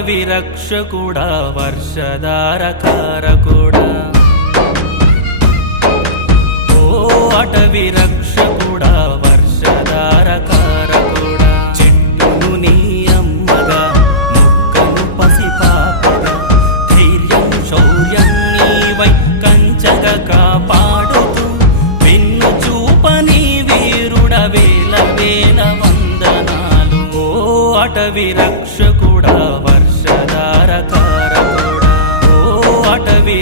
అటవీ రక్షకుడా వర్షధార కారకుడా ఓ అటవీ రక్షకుడా వర్షధార కారకుడా చెట్టును నీ అమ్మగా మొక్కను పసిపాపగా ధైర్యం శౌర్యం నీవై కంచగా కాపాడుతూ వెన్ను చూపని వీరుడ వేలవేల వందనాలు ఓ అటవీ రక్షకుడా వర్షధార కారకుడా ఓ అటవీ